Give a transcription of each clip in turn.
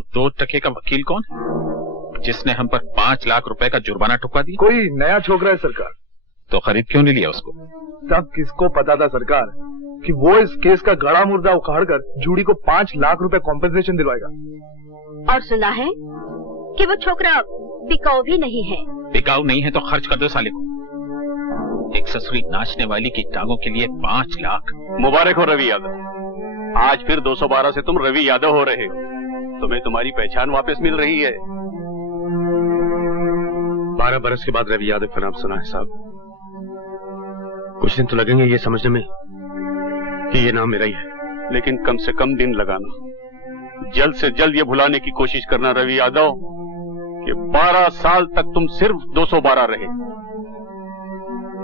वो 2 टके का वकील कौन है जिसने हम पर 5 लाख रुपए का जुर्माना ठुकवा दिया? कोई नया छोकरा है सरकार। तो खरीद क्यों नहीं लिया उसको? तब किसको पता था सरकार कि वो इस केस का गड़ा मुर्दा उखाड़कर जूड़ी को 5 लाख रुपए कॉम्पेंसेशन दिलवाएगा। और सुना है कि वो छोकरा बिकाऊ भी नहीं है। बिकाऊ नहीं है तो खर्च कर दो साले को। एक ससुरी नाचने वाली की टांगों के लिए 5 लाख। मुबारक हो रवि यादव, आज फिर 212 से तुम रवि यादव हो रहे हो। तुम्हें तुम्हारी पहचान वापस मिल रही है। 12 बरस के बाद रवि यादव का नाम सुना है साहब। कुछ दिन तो लगेंगे ये समझने में कि ये नाम मेरा ही है, लेकिन कम से कम दिन लगाना। जल्द से जल्द ये भुलाने की कोशिश करना रवि यादव कि 12 साल तक तुम सिर्फ 212 रहे।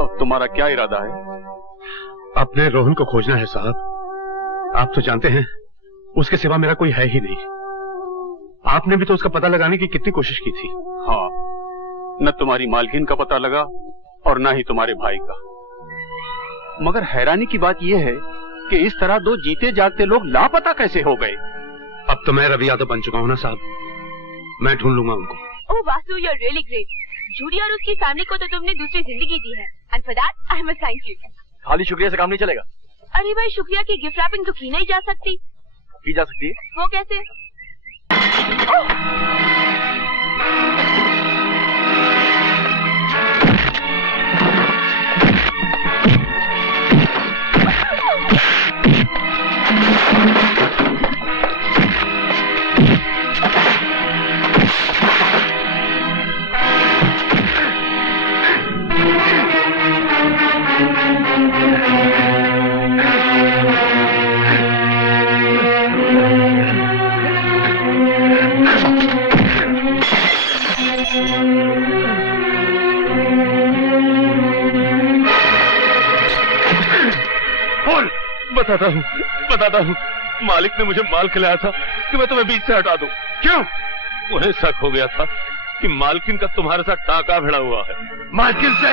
अब तुम्हारा क्या इरादा है? अपने रोहन को खोजना है साहब। आप तो जानते हैं उसके सिवा मेरा कोई है ही नहीं। आपने भी तो उसका पता लगाने की कितनी कोशिश की थी। हाँ, न तुम्हारी मालकिन का पता लगा और न ही तुम्हारे भाई का। मगर हैरानी की बात यह है कि इस तरह 2 जीते जागते लोग लापता कैसे हो गए? अब तो मैं रवि यादव बन चुका हूं ना साहब, मैं ढूंढ लूंगा उनको। Oh Vasu, you are really great. Judy और उसकी फैमिली को तो तुमने दूसरी जिंदगी दी है, and for that I must thank you. खाली शुक्रिया से काम नहीं चलेगा। अरे भाई, शुक्रिया की गिफ्ट रैपिंग तो की नहीं जा सकती। की जा सकती है। वो कैसे? बताता हूँ, मालिक ने मुझे माल खिलाया था कि मैं तुम्हें बीच से हटा दूं। क्यों? उन्हें शक हो गया था कि मालकिन का तुम्हारे साथ टाका भिड़ा हुआ है। मालकिन से?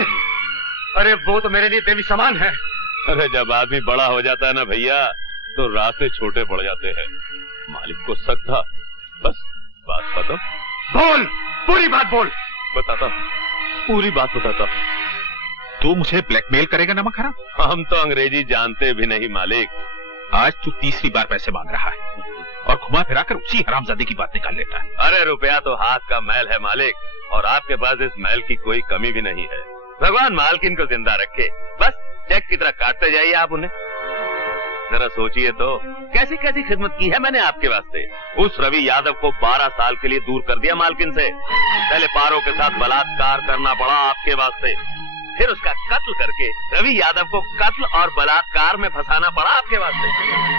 अरे वो तो मेरे लिए देवी समान है। अरे जब आदमी बड़ा हो जाता है ना भैया, तो रास्ते छोटे पड़ जाते हैं। मालिक को शक था, बस बात बताओ। बोल, पूरी बात बोल। बताता, पूरी बात बताता। तू मुझे ब्लैकमेल करेगा नमक हराम? हम तो अंग्रेजी जानते भी नहीं मालिक। आज तू तीसरी बार पैसे मांग रहा है और घुमा फिरा कर उसी हरामजादे की बात निकाल लेता है। अरे रुपया तो हाथ का मैल है मालिक, और आपके पास इस मैल की कोई कमी भी नहीं है। भगवान मालकिन को जिंदा रखे, बस चेक की तरह काटते जाइए आप उन्हें। जरा सोचिए तो कैसी कैसी खिदमत की है मैंने आपके वास्ते। उस रवि यादव को 12 साल के लिए दूर कर दिया मालकिन से। पहले पारों के साथ बलात्कार करना पड़ा आपके वास्ते, फिर उसका कत्ल करके रवि यादव को कत्ल और बलात्कार में फंसाना पड़ा आपके वास्ते।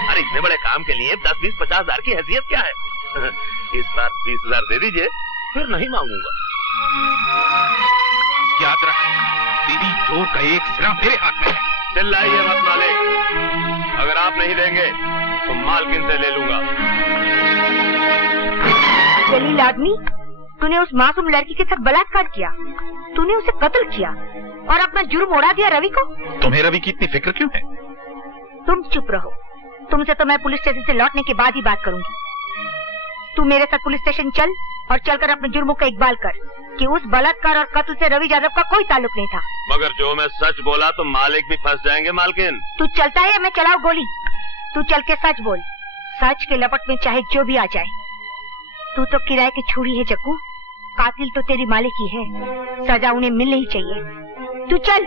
अरे इतने बड़े काम के लिए 10, 20, 50 हजार की हैसियत क्या है? इस बार 20,000 दे दीजिए, फिर नहीं मांगूंगा। याद रख, तेरी चोर का एक सिरा मेरे हाथ में है। चिल्लाइए मत मालिक, अगर आप नहीं देंगे तो मालकिन से ले लूंगा। जलील आदमी, तूने उस मासूम लड़की के साथ बलात्कार किया, तूने उसे कत्ल किया और अपना जुर्म उड़ा दिया रवि को। तुम्हें रवि की इतनी फिक्र क्यों है? तुम चुप रहो, तुमसे तो मैं पुलिस स्टेशन से लौटने के बाद ही बात करूंगी। तू मेरे साथ पुलिस स्टेशन चल और चलकर अपने जुर्मों का इकबाल कर कि उस बलात्कार और कत्ल से रवि यादव का कोई ताल्लुक नहीं था। मगर जो मैं सच बोला तो मालिक भी फंस जाएंगे मालकिन। तू चलता है या मैं चलाऊं गोली? तू चल के सच बोल, सच के लपट में चाहे जो भी आ जाए। तू तो किराए की छुरी है जग्गू, कातिल तो तेरी मालिक ही है, सजा उन्हें मिलनी ही चाहिए। तू चल।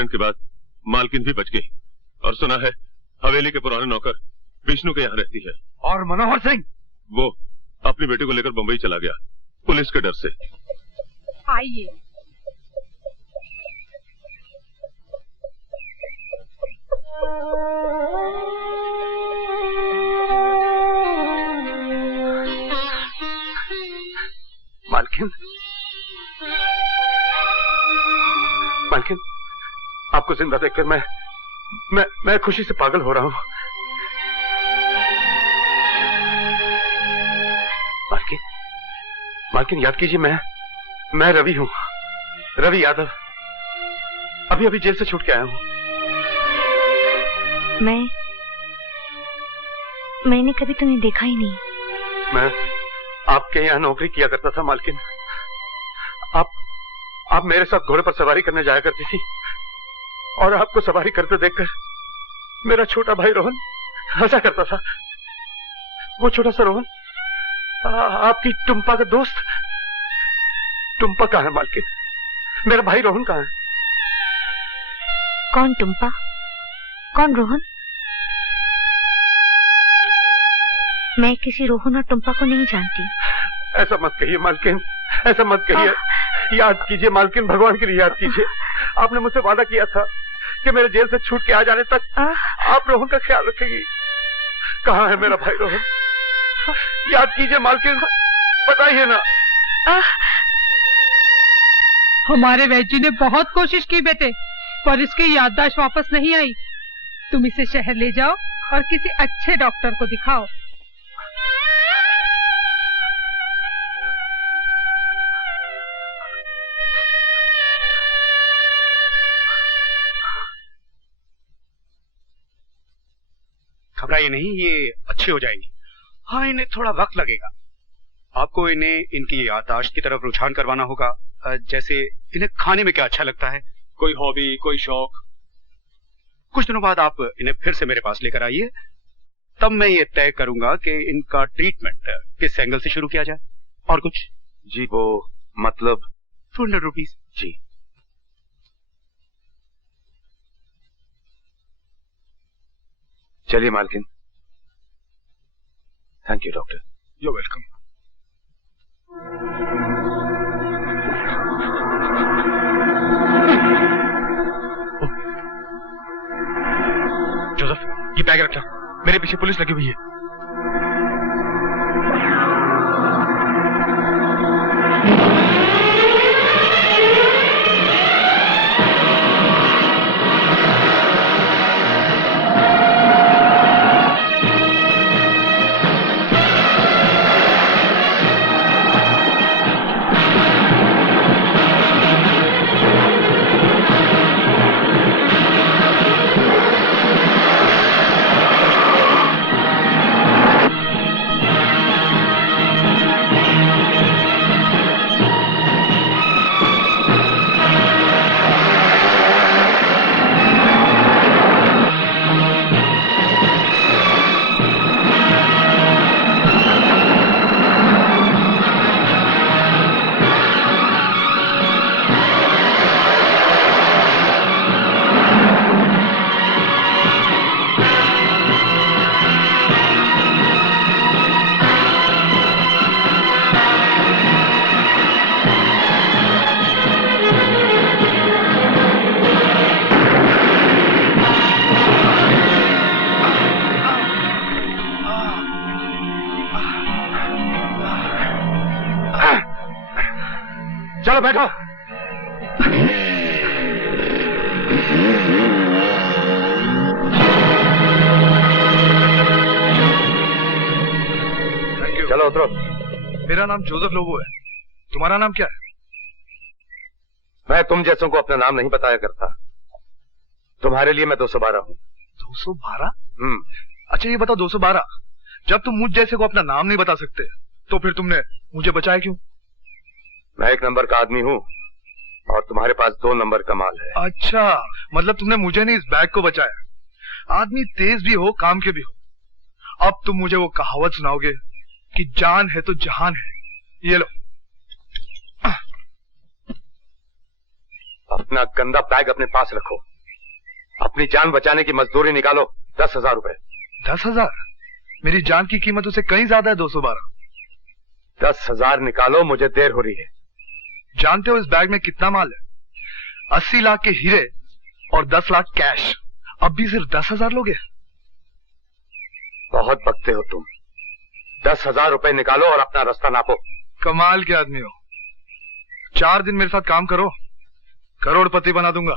एक्सीडेंट के बाद मालकिन भी बच गई और सुना है हवेली के पुराने नौकर विष्णु के यहाँ रहती है। और मनोहर सिंह? वो अपनी बेटी को लेकर बंबई चला गया पुलिस के डर से। आइए। मालकिन, मालकिन, आपको जिंदा देखकर मैं खुशी से पागल हो रहा हूं। मालकिन, मालकिन याद कीजिए, मैं रवि हूं, रवि यादव। अभी अभी जेल से छूट के आया हूं। मैंने कभी तुम्हें देखा ही नहीं। मैं आपके यहाँ नौकरी किया करता था मालकिन। आप मेरे साथ घोड़े पर सवारी करने जाया करती थी और आपको सवारी करते देखकर मेरा छोटा भाई रोहन हंसा करता था। वो छोटा सा रोहन आपकी टुम्पा का दोस्त। टुम्पा कहाँ है मालकिन? मेरा भाई रोहन कहाँ है? कौन टुम्पा? कौन रोहन? मैं किसी रोहन और टुम्पा को नहीं जानती। ऐसा मत कहिए मालकिन, ऐसा मत कहिए। याद कीजिए मालकिन, भगवान के लिए याद कीजिए। आपने मुझसे वादा किया था कि मेरे जेल से छूट के आ जाने तक आप रोहन का ख्याल रखेंगी। कहाँ है मेरा भाई रोहन? याद कीजिए मालकिन, बताइए ना। हमारे वैद्य ने बहुत कोशिश की बेटे, पर इसकी याददाश्त वापस नहीं आई। तुम इसे शहर ले जाओ और किसी अच्छे डॉक्टर को दिखाओ। घबराइए नहीं, ये अच्छी हो जाएंगी। हाँ, इन्हें थोड़ा वक्त लगेगा। आपको इन्हें इनकी याददाश्त की तरफ रुझान करवाना होगा। जैसे इन्हें खाने में क्या अच्छा लगता है, कोई हॉबी, कोई शौक। कुछ दिनों बाद आप इन्हें फिर से मेरे पास लेकर आइए, तब मैं ये तय करूंगा कि इनका ट्रीटमेंट किस एंगल से शुरू किया जाए। और कुछ? जी वो मतलब 200 रुपीज। जी। चलिए मालकिन। Thank you doctor. You welcome. Joseph, ये बैग रखना, मेरे पीछे पुलिस लगी हुई है। चलो बैठो। चलो उतरो। मेरा नाम जोसेफ लोबो है, तुम्हारा नाम क्या है? मैं तुम जैसों को अपना नाम नहीं बताया करता। तुम्हारे लिए मैं 212 हूँ। 212? अच्छा ये बताओ 212, जब तुम मुझ जैसे को अपना नाम नहीं बता सकते तो फिर तुमने मुझे बचाया क्यों? मैं 1 नंबर का आदमी हूँ और तुम्हारे पास 2 नंबर का माल है। अच्छा, मतलब तुमने मुझे नहीं इस बैग को बचाया। आदमी तेज भी हो, काम के भी हो। अब तुम मुझे वो कहावत सुनाओगे कि जान है तो जहान है। ये लो। अपना गंदा बैग अपने पास रखो। अपनी जान बचाने की मजदूरी निकालो। 10,000 रुपए। 10,000? मेरी जान की कीमत उससे कहीं ज्यादा है 212। 10,000 निकालो, मुझे देर हो रही है। जानते हो इस बैग में कितना माल है? 80 लाख के हीरे और 10 लाख कैश। अब भी सिर्फ 10,000 लोगे? बहुत बकते हो तुम। 10,000 रुपए निकालो और अपना रास्ता नापो। कमाल के आदमी हो। 4 दिन मेरे साथ काम करो, करोड़पति बना दूंगा।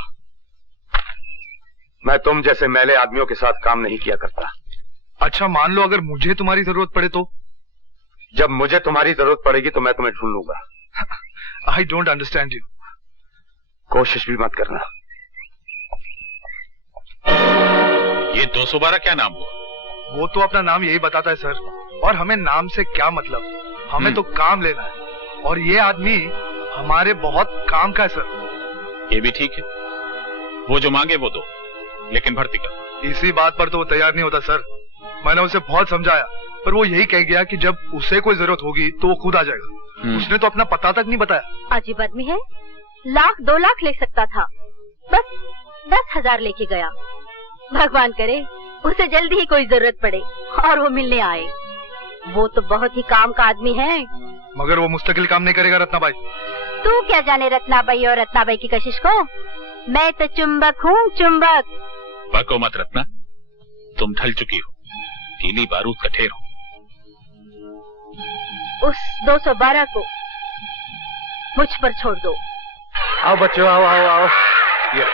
मैं तुम जैसे मैले आदमियों के साथ काम नहीं किया करता। अच्छा मान लो अगर मुझे तुम्हारी जरूरत पड़े तो? जब मुझे तुम्हारी जरूरत पड़ेगी तो मैं तुम्हें ढूंढ लूंगा। I don't understand you. कोशिश भी मत करना। ये 212 क्या नाम हुआ? वो तो अपना नाम यही बताता है सर, और हमें नाम से क्या मतलब, हमें तो काम लेना है, और ये आदमी हमारे बहुत काम का है सर। ये भी ठीक है, वो जो मांगे वो दो, लेकिन भर्ती कर। इसी बात पर तो वो तैयार नहीं होता सर। मैंने उसे बहुत समझाया, पर वो यही कह गया कि जब उसे कोई जरूरत होगी तो वो खुद आ जाएगा। उसने तो अपना पता तक नहीं बताया। अजीब आदमी है, 1,00,000 2 लाख ले सकता था, बस 10,000 लेके गया। भगवान करे उसे जल्दी ही कोई जरूरत पड़े और वो मिलने आए। वो तो बहुत ही काम का आदमी है। मगर वो मुस्तकिल काम नहीं करेगा रत्नाबाई। तू क्या जाने रत्नाबाई और रत्नाबाई की कशिश को। मैं तो चुंबक हूँ, चुंबक। बको मत रत्ना, तुम ढल चुकी हो, गीली बारूद का ढेर हो। उस 212 को मुझ पर छोड़ दो। आओ बच्चों, आओ आओ आओ। ये लो।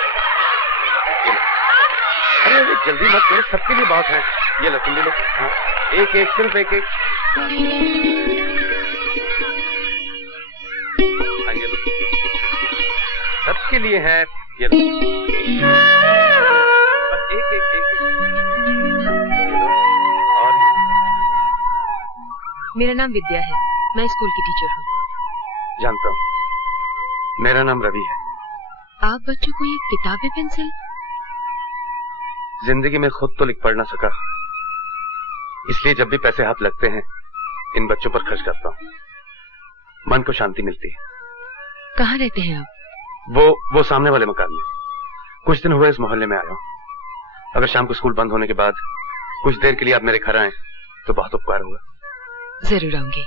अरे जल्दी मत करो, सबके लिए बात है। ये लो, तुम भी लो। हाँ, एक एक, सिर्फ एक एक। हाँ, ये लो, सबके लिए है। ये लो, बस एक एक एक, एक। और मेरा नाम विद्या है, मैं स्कूल की टीचर हूँ। जानता हूँ, मेरा नाम रवि है। आप बच्चों को ये किताबें पेंसिल? जिंदगी में खुद तो लिख पढ़ ना सका, इसलिए जब भी पैसे हाथ लगते हैं इन बच्चों पर खर्च करता हूँ। मन को शांति मिलती है। कहाँ रहते हैं आप? वो सामने वाले मकान में। कुछ दिन हुए इस मोहल्ले में आया हूँ। अगर शाम को स्कूल बंद होने के बाद कुछ देर के लिए आप मेरे घर आए तो बहुत उपकार होगा। जरूर आऊंगी।